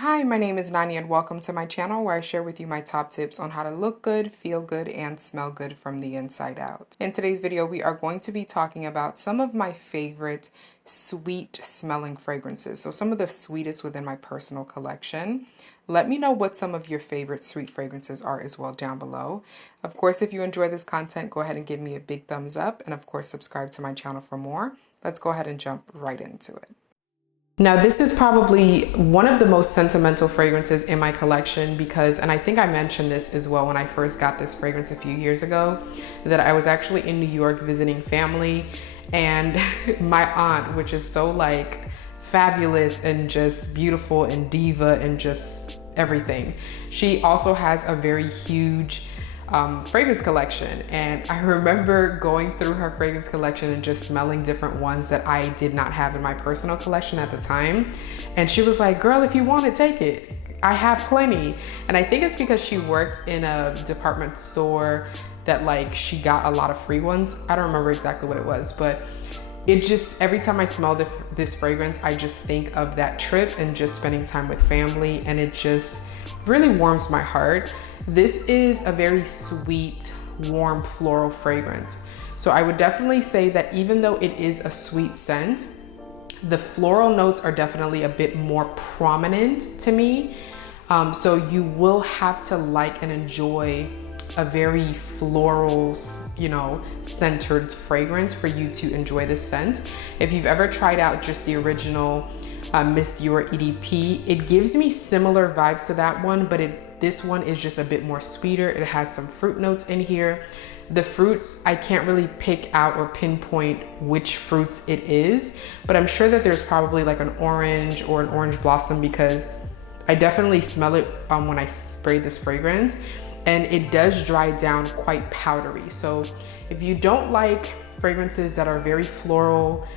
Hi, my name is Nani and welcome to my channel where I share with you my top tips on how to look good, feel good, and smell good from the inside out. In today's video, we are going to be talking about some of my favorite sweet smelling fragrances. So some of the sweetest within my personal collection. Let me know what some of your favorite sweet fragrances are as well down below. Of course, if you enjoy this content, go ahead and give me a big thumbs up and of course, subscribe to my channel for more. Let's go ahead and jump right into it. Now, this is probably one of the most sentimental fragrances in my collection because, and I think I mentioned this as well when I first got this fragrance a few years ago, that I was actually in New York visiting family and my aunt, which is so like fabulous and just beautiful and diva and just everything. She also has a very huge fragrance collection, and I remember going through her fragrance collection and just smelling different ones that I did not have in my personal collection at the time. And she was like, girl, if you want to take it, I have plenty. And I think it's because she worked in a department store that like she got a lot of free ones. I don't remember exactly what it was, but it just, every time I smell this fragrance, I just think of that trip and just spending time with family, and it just really warms my heart. This is a very sweet, warm floral fragrance. So I would definitely say that even though it is a sweet scent, the floral notes are definitely a bit more prominent to me. So you will have to like and enjoy a very floral, centered fragrance for you to enjoy this scent. If you've ever tried out just the original Miss Dior EDP, it gives me similar vibes to that one, but this one is just a bit more sweeter. It has some fruit notes in here. The fruits, I can't really pick out or pinpoint which fruits it is, but I'm sure that there's probably like an orange or an orange blossom because I definitely smell it when I spray this fragrance, and it does dry down quite powdery. So if you don't like fragrances that are very floral,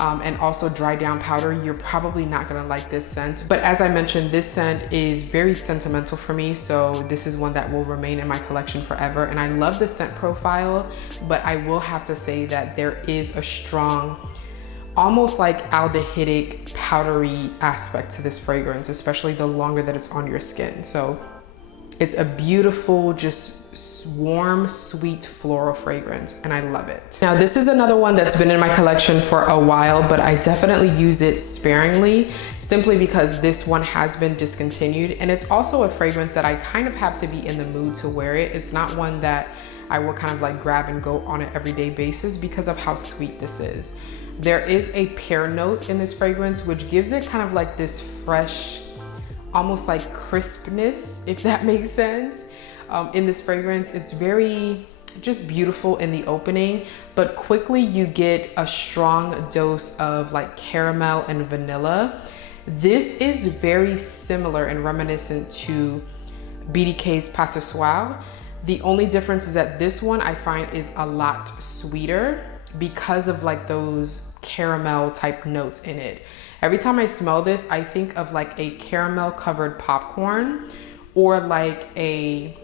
and also dry down powder, you're probably not gonna like this scent. But as I mentioned, this scent is very sentimental for me, so this is one that will remain in my collection forever. And I love the scent profile, but I will have to say that there is a strong, almost like aldehydic, powdery aspect to this fragrance, especially the longer that it's on your skin. So it's a beautiful, just warm, sweet floral fragrance, and I love it. Now, this is another one that's been in my collection for a while, but I definitely use it sparingly simply because this one has been discontinued, and it's also a fragrance that I kind of have to be in the mood to wear it. It's not one that I will kind of like grab and go on an everyday basis because of how sweet this is. There is a pear note in this fragrance, which gives it kind of like this fresh, almost like crispness, if that makes sense. In this fragrance, it's very just beautiful in the opening, but quickly you get a strong dose of like caramel and vanilla. This is very similar and reminiscent to BDK's Pas Ce Soir. The only difference is that this one I find is a lot sweeter because of like those caramel type notes in it. Every time I smell this, I think of like a caramel covered popcorn or like a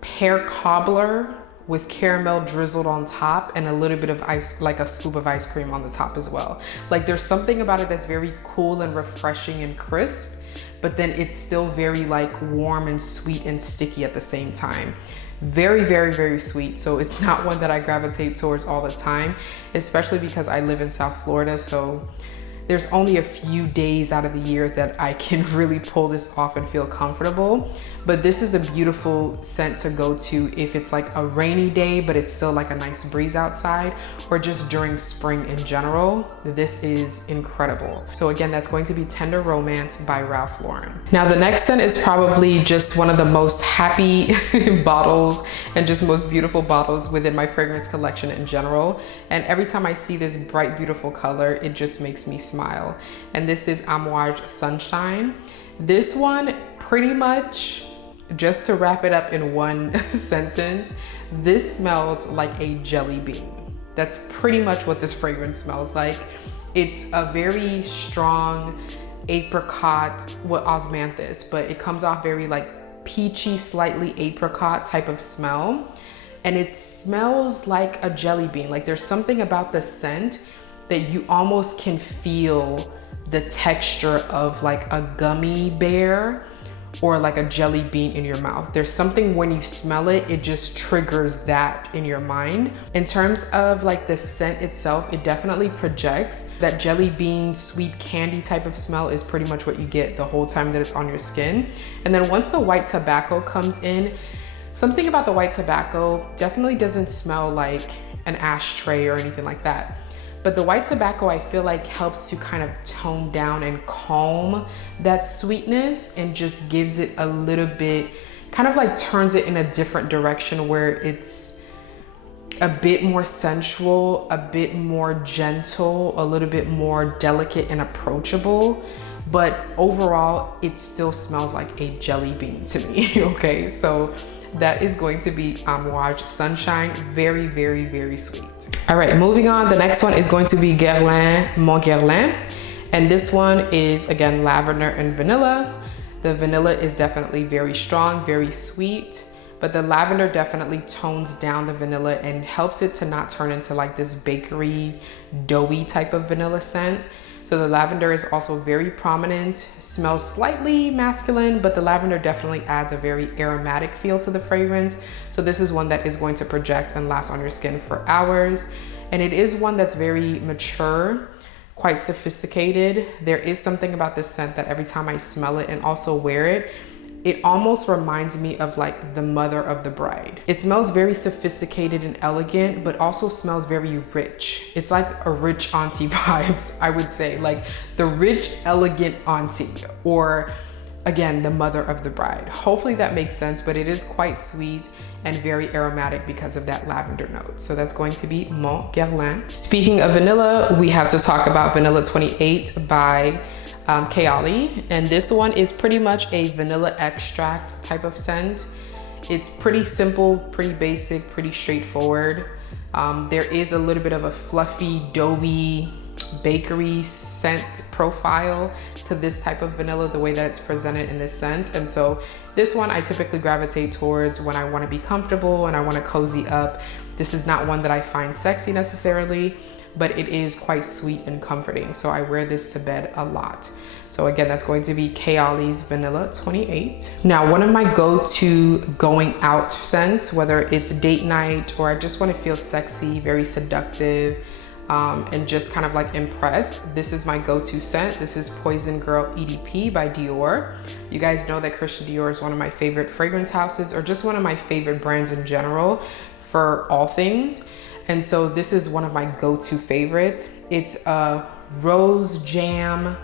pear cobbler with caramel drizzled on top and a little bit of ice, like a scoop of ice cream on the top as well. Like there's something about it that's very cool and refreshing and crisp, but then it's still very like warm and sweet and sticky at the same time. Very, very, very sweet. So it's not one that I gravitate towards all the time, especially because I live in South Florida. So there's only a few days out of the year that I can really pull this off and feel comfortable. But this is a beautiful scent to go to if it's like a rainy day, but it's still like a nice breeze outside, or just during spring in general. This is incredible. So again, that's going to be Tender Romance by Ralph Lauren. Now the next scent is probably just one of the most happy bottles and just most beautiful bottles within my fragrance collection in general. And every time I see this bright, beautiful color, it just makes me smile. And this is Amouage Sunshine. This one pretty much, just to wrap it up in one sentence, this smells like a jelly bean. That's pretty much what this fragrance smells like. It's a very strong apricot with osmanthus, but it comes off very like peachy, slightly apricot type of smell. And it smells like a jelly bean. Like there's something about the scent that you almost can feel the texture of like a gummy bear or like a jelly bean in your mouth. There's something when you smell it, it just triggers that in your mind. In terms of like the scent itself, it definitely projects that jelly bean, sweet candy type of smell is pretty much what you get the whole time that it's on your skin. And then once the white tobacco comes in, something about the white tobacco definitely doesn't smell like an ashtray or anything like that. But the white tobacco, I feel like, helps to kind of tone down and calm that sweetness and just gives it a little bit, kind of like turns it in a different direction where it's a bit more sensual, a bit more gentle, a little bit more delicate and approachable. But overall, it still smells like a jelly bean to me, okay? So that is going to be Amouage Sunshine. Very, very, very sweet. All right, moving on. The next one is going to be Guerlain, Mon Guerlain. And this one is, again, lavender and vanilla. The vanilla is definitely very strong, very sweet, but the lavender definitely tones down the vanilla and helps it to not turn into like this bakery, doughy type of vanilla scent. So the lavender is also very prominent, smells slightly masculine, but the lavender definitely adds a very aromatic feel to the fragrance. So this is one that is going to project and last on your skin for hours. And it is one that's very mature, quite sophisticated. There is something about this scent that every time I smell it and also wear it, it almost reminds me of like the mother of the bride. It smells very sophisticated and elegant, but also smells very rich. It's like a rich auntie vibes, I would say, like the rich, elegant auntie, or again, the mother of the bride. Hopefully that makes sense, but it is quite sweet and very aromatic because of that lavender note. So that's going to be Mon Guerlain. Speaking of vanilla, we have to talk about Vanilla 28 by Kayali, and this one is pretty much a vanilla extract type of scent. It's pretty simple, pretty basic, pretty straightforward. There is a little bit of a fluffy, doughy, bakery scent profile to this type of vanilla, the way that it's presented in this scent. And so this one I typically gravitate towards when I want to be comfortable and I want to cozy up. This is not one that I find sexy necessarily, but it is quite sweet and comforting. So I wear this to bed a lot. So again, that's going to be Kayali's Vanilla 28. Now, one of my go-to going out scents, whether it's date night or I just want to feel sexy, very seductive, and just kind of like impress, this is my go-to scent. This is Poison Girl EDP by Dior. You guys know that Christian Dior is one of my favorite fragrance houses, or just one of my favorite brands in general for all things. And so this is one of my go-to favorites. It's a rose jam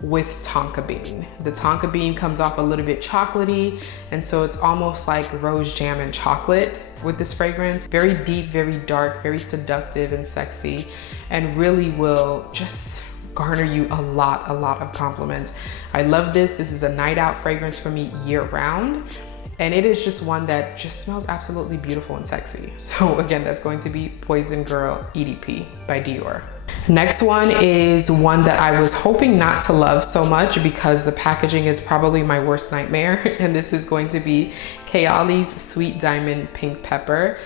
with tonka bean. The tonka bean comes off a little bit chocolatey, and so it's almost like rose jam and chocolate with this fragrance. Very deep, very dark, very seductive and sexy, and really will just garner you a lot of compliments. I love this. This is a night out fragrance for me year round. And it is just one that just smells absolutely beautiful and sexy. So again, that's going to be Poison Girl EDP by Dior. Next one is one that I was hoping not to love so much because the packaging is probably my worst nightmare. And this is going to be Kayali's Sweet Diamond Pink Pepper.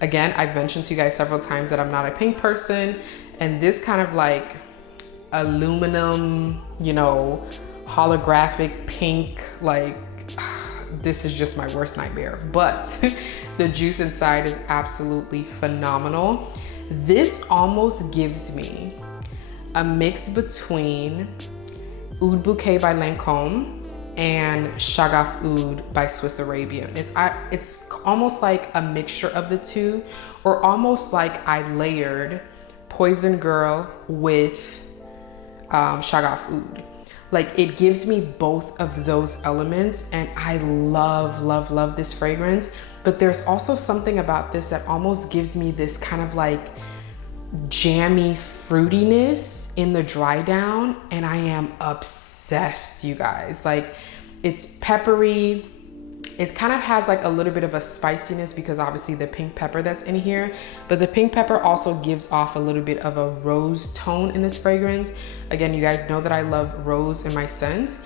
Again, I've mentioned to you guys several times that I'm not a pink person. And this kind of like aluminum, you know, holographic pink, like, this is just my worst nightmare, but the juice inside is absolutely phenomenal. This almost gives me a mix between Oud Bouquet by Lancôme and Shagaf Oud by Swiss Arabian. It's almost like a mixture of the two, or almost like I layered Poison Girl with Shagaf Oud. Like, it gives me both of those elements, and I love this fragrance. But there's also something about this that almost gives me this kind of like jammy fruitiness in the dry down, and I am obsessed, you guys. Like, it's peppery. It kind of has like a little bit of a spiciness because obviously the pink pepper that's in here, but the pink pepper also gives off a little bit of a rose tone in this fragrance. Again, you guys know that I love rose in my scents,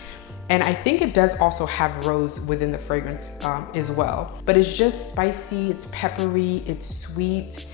and I think it does also have rose within the fragrance as well. But it's just spicy, it's peppery, it's sweet,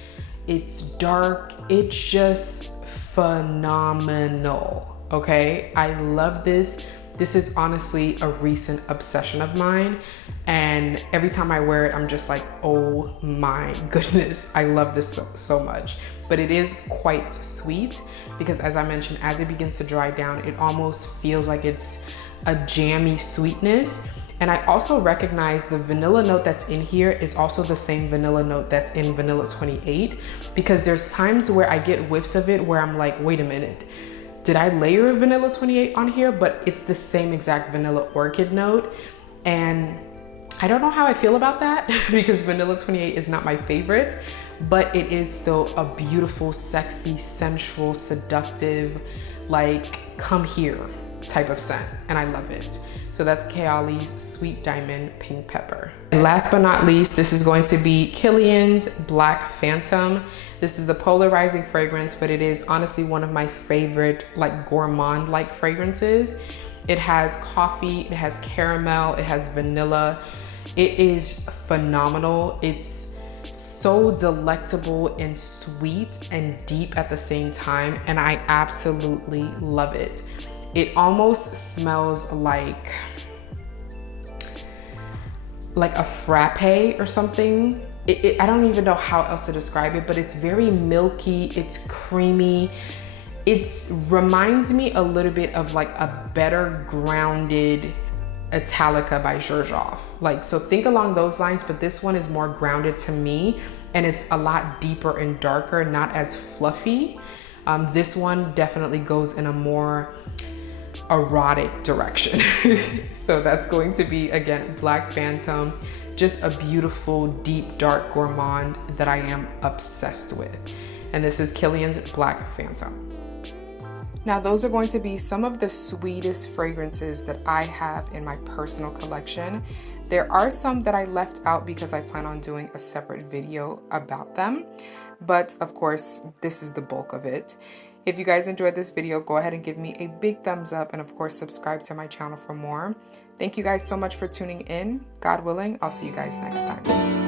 it's dark, it's just phenomenal. okay? I love this. This is honestly a recent obsession of mine. And every time I wear it, I'm just like, oh my goodness, I love this so much. But it is quite sweet because, as I mentioned, as it begins to dry down, it almost feels like it's a jammy sweetness. And I also recognize the vanilla note that's in here is also the same vanilla note that's in Vanilla 28, because there's times where I get whiffs of it where I'm like, wait a minute, did I layer a Vanilla 28 on here? But it's the same exact vanilla orchid note. And I don't know how I feel about that because Vanilla 28 is not my favorite, but it is still a beautiful, sexy, sensual, seductive, like come here type of scent, and I love it. So that's Kayali's Sweet Diamond Pink Pepper. And last but not least, this is going to be Kilian's Black Phantom. This is the polarizing fragrance, but it is honestly one of my favorite like gourmand-like fragrances. It has coffee, it has caramel, it has vanilla. It is phenomenal. It's so delectable and sweet and deep at the same time, and I absolutely love it. It almost smells like a frappe or something. I don't even know how else to describe it, but it's very milky, it's creamy. It reminds me a little bit of like a better grounded Italica by Xerjoff. Like, so think along those lines, but this one is more grounded to me, and it's a lot deeper and darker, not as fluffy. This one definitely goes in a more erotic direction. So that's going to be, again, Black Phantom, just a beautiful, deep, dark gourmand that I am obsessed with. And this is Kilian's Black Phantom. Now, those are going to be some of the sweetest fragrances that I have in my personal collection. There are some that I left out because I plan on doing a separate video about them. But of course, this is the bulk of it. If you guys enjoyed this video, go ahead and give me a big thumbs up, and of course, subscribe to my channel for more. Thank you guys so much for tuning in. God willing, I'll see you guys next time.